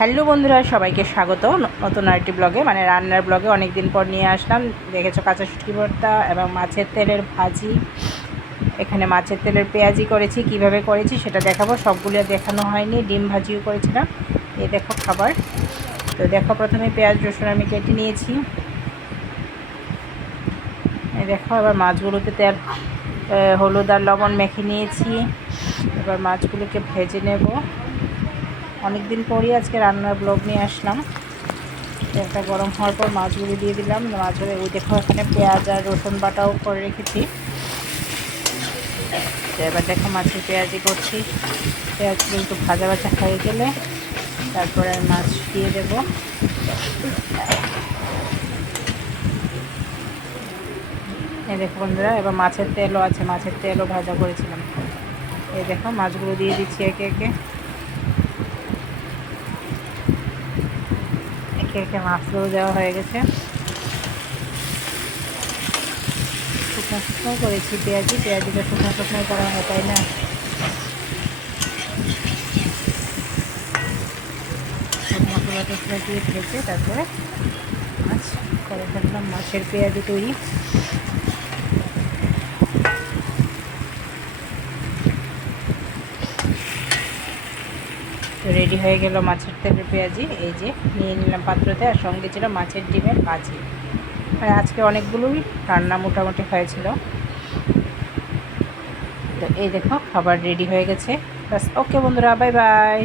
Hello বন্ধুরা, সবাইকে স্বাগত নতুন আরেকটি ব্লগে। মানে রান্নার ব্লগে অনেক দিন পর নিয়ে আসলাম। দেখেছ কাঁচা শুটকি ভর্তা এবং মাছের তেলের ভাজি। এখানে মাছের তেলের পেঁয়াজি করেছি। কীভাবে করেছি সেটা দেখাবো। সবগুলো দেখানো হয়নি। ডিম ভাজিও করেছিলাম। এই দেখো খাবার। তো দেখো প্রথমে পেঁয়াজ, রসুন আমি কেটে নিয়েছি। দেখো আবার মাছগুলোতে তেল হলুদ আর লবণ মেখে নিয়েছি। এবার মাছগুলোকে ভেজে নেব। অনেক দিন পরই আজকে রান্নার ব্লগ নিয়ে আসলাম। তেলটা গরম হওয়ার পর মাছগুলো দিয়ে দিলাম। মাছগুলো ওই দেখো, এখানে পেঁয়াজ আর রসুন বাটাও করে রেখেছি। এবার দেখো মাছের পেঁয়াজি করছি। পেঁয়াজগুলো একটু ভাজা ভাজা হয়ে গেলে তারপরে মাছ দিয়ে দেবো। দেখো বন্ধুরা, এবার মাছের তেলও আছে। মাছের তেলও ভাজা করেছিলাম। এই দেখো, মাছগুলো দিয়ে দিচ্ছি একে একে। একে মাছগুলো দেওয়া হয়ে গেছে। শুকনো শুকনো করেছি পেঁয়াজি, পেঁয়াজিটা শুকনো শুকনো করা হয়, তাই না? মশলা টসলা দিয়ে ভেজে তারপরে মাছ, করে ফেললাম, মাছের পেঁয়াজি তৈরি। তো রেডি হয়ে গেল মাছের তেলের পেঁয়াজি। এই যে নিয়ে নিলাম পাত্রতে আর সঙ্গে ছিল মাছের ডিমের ভাজি আর আজকে অনেকগুলোই রান্না মোটামুটি হয়েছিল। তো এই দেখো, খাবার রেডি হয়ে গেছে। ব্যাস, ওকে বন্ধুরা, বাই বাই।